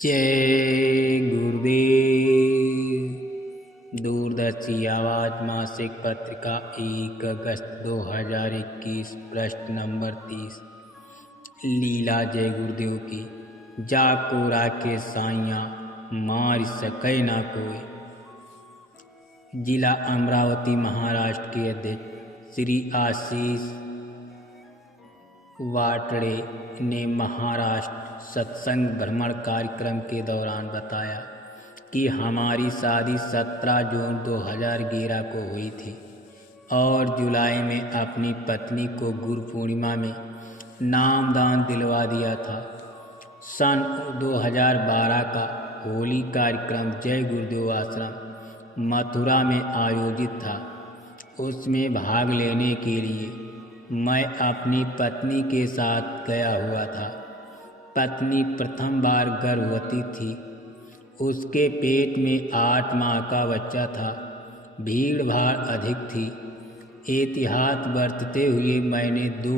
जय गुरुदेव। दूरदर्शी आवाज मासिक पत्रिका 1 अगस्त 2021 प्रश्न नंबर 30। लीला जय गुरुदेव की जाको राखे साइया मार सके ना कोई। जिला अमरावती महाराष्ट्र के अध्यक्ष श्री आशीष वाटड़े ने महाराष्ट्र सत्संग भ्रमण कार्यक्रम के दौरान बताया कि हमारी शादी 17 जून 2011 को हुई थी और जुलाई में अपनी पत्नी को गुरु पूर्णिमा में नामदान दिलवा दिया था। सन 2012 का होली कार्यक्रम जय गुरुदेव आश्रम मथुरा में आयोजित था। उसमें भाग लेने के लिए मैं अपनी पत्नी के साथ गया हुआ था। पत्नी प्रथम बार गर्भवती थी। उसके पेट में 8 माह का बच्चा था। भीड़ भाड़ अधिक थी। एहतियात बरतते हुए मैंने 2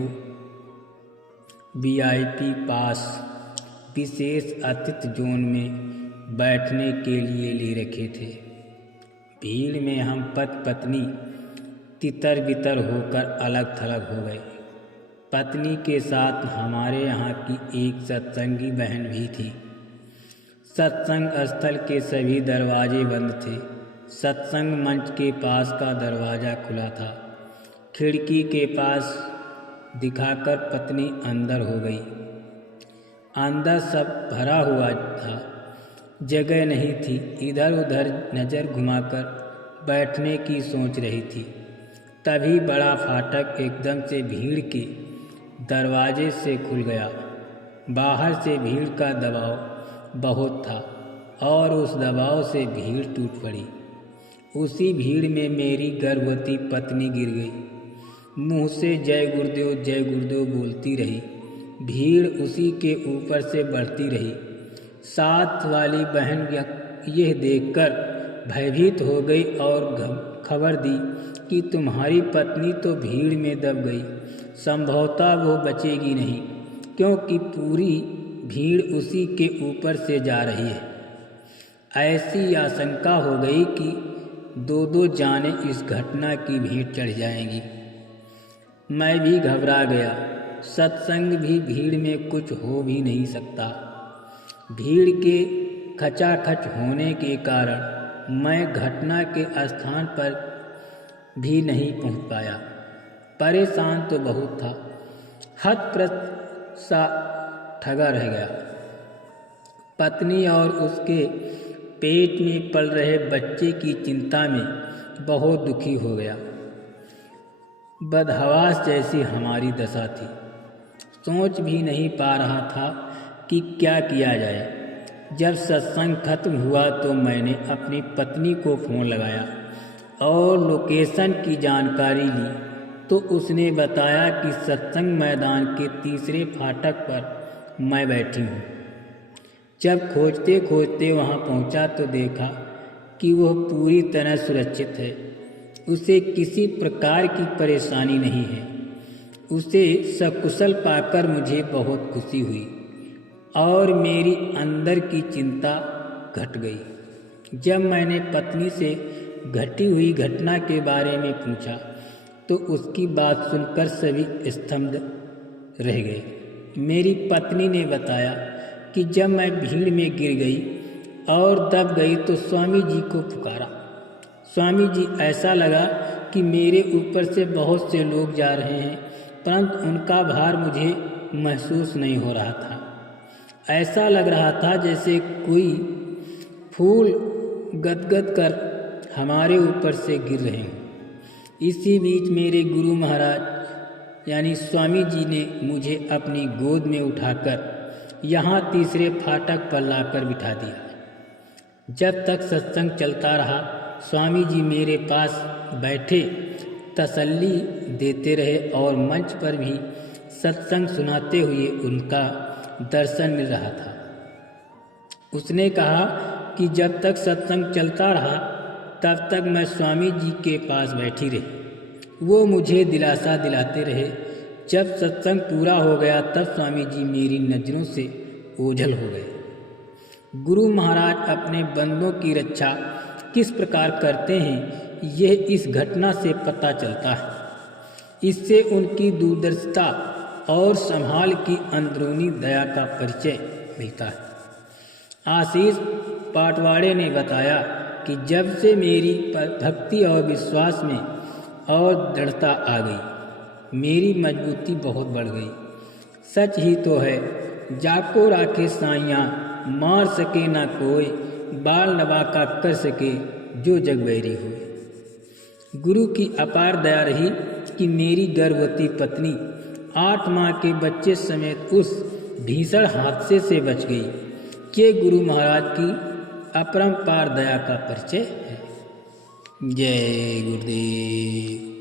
VIP पास विशेष अतिथि जोन में बैठने के लिए ले रखे थे। भीड़ में हम पति पत्नी तितर बितर होकर अलग थलग हो गए। पत्नी के साथ हमारे यहाँ की एक सत्संगी बहन भी थी। सत्संग स्थल के सभी दरवाजे बंद थे। सत्संग मंच के पास का दरवाज़ा खुला था। खिड़की के पास दिखाकर पत्नी अंदर हो गई। अंदर सब भरा हुआ था, जगह नहीं थी। इधर उधर नज़र घुमाकर बैठने की सोच रही थी। तभी बड़ा फाटक एकदम से भीड़ के दरवाजे से खुल गया। बाहर से भीड़ का दबाव बहुत था और उस दबाव से भीड़ टूट पड़ी। उसी भीड़ में मेरी गर्भवती पत्नी गिर गई। मुंह से जय गुरुदेव बोलती रही। भीड़ उसी के ऊपर से बढ़ती रही। साथ वाली बहन यह देखकर भयभीत हो गई और खबर दी कि तुम्हारी पत्नी तो भीड़ में दब गई। संभवतः वो बचेगी नहीं, क्योंकि पूरी भीड़ उसी के ऊपर से जा रही है। ऐसी आशंका हो गई कि 2 जाने इस घटना की भेंट चढ़ जाएंगी। मैं भी घबरा गया। सत्संग भी भीड़ में कुछ हो भी नहीं सकता। भीड़ के खचाखच होने के कारण मैं घटना के स्थान पर भी नहीं पहुंच पाया। परेशान तो बहुत था। हतप्रभ सा ठगा रह गया। पत्नी और उसके पेट में पल रहे बच्चे की चिंता में बहुत दुखी हो गया। बदहवास जैसी हमारी दशा थी। सोच भी नहीं पा रहा था कि क्या किया जाए। जब सत्संग खत्म हुआ तो मैंने अपनी पत्नी को फ़ोन लगाया और लोकेशन की जानकारी ली तो उसने बताया कि सत्संग मैदान के तीसरे फाटक पर मैं बैठी हूँ। जब खोजते खोजते वहाँ पहुँचा तो देखा कि वह पूरी तरह सुरक्षित है। उसे किसी प्रकार की परेशानी नहीं है। उसे सकुशल पाकर मुझे बहुत खुशी हुई और मेरी अंदर की चिंता घट गई। जब मैंने पत्नी से घटी हुई घटना के बारे में पूछा तो उसकी बात सुनकर सभी स्तब्ध रह गए। मेरी पत्नी ने बताया कि जब मैं भीड़ में गिर गई और दब गई तो स्वामी जी को पुकारा। स्वामी जी, ऐसा लगा कि मेरे ऊपर से बहुत से लोग जा रहे हैं, परंतु उनका भार मुझे महसूस नहीं हो रहा था। ऐसा लग रहा था जैसे कोई फूल गदगद कर हमारे ऊपर से गिर रहे हैं। इसी बीच मेरे गुरु महाराज यानी स्वामी जी ने मुझे अपनी गोद में उठाकर यहाँ तीसरे फाटक पर लाकर बिठा दिया। जब तक सत्संग चलता रहा स्वामी जी मेरे पास बैठे तसल्ली देते रहे और मंच पर भी सत्संग सुनाते हुए उनका दर्शन मिल रहा था। उसने कहा कि जब तक सत्संग चलता रहा तब तक मैं स्वामी जी के पास बैठी रही। वो मुझे दिलासा दिलाते रहे। जब सत्संग पूरा हो गया तब स्वामी जी मेरी नज़रों से ओझल हो गए। गुरु महाराज अपने बंदों की रक्षा किस प्रकार करते हैं यह इस घटना से पता चलता है। इससे उनकी दूरदर्शिता और संभाल की अंदरूनी दया का परिचय मिलता है। आशीष पाटवाड़े ने बताया कि जब से मेरी भक्ति और विश्वास में और दृढ़ता आ गई, मेरी मजबूती बहुत बढ़ गई। सच ही तो है, जाको राखे साइयाँ, मार सके ना कोई, बाल नवा का कर सके जो जग बैरी हुए। गुरु की अपार दया रही कि मेरी गर्भवती पत्नी 8 माह के बच्चे समेत उस भीषण हादसे से बच गई। ये गुरु महाराज की अपरंपार दया का परिचय है। जय गुरुदेव।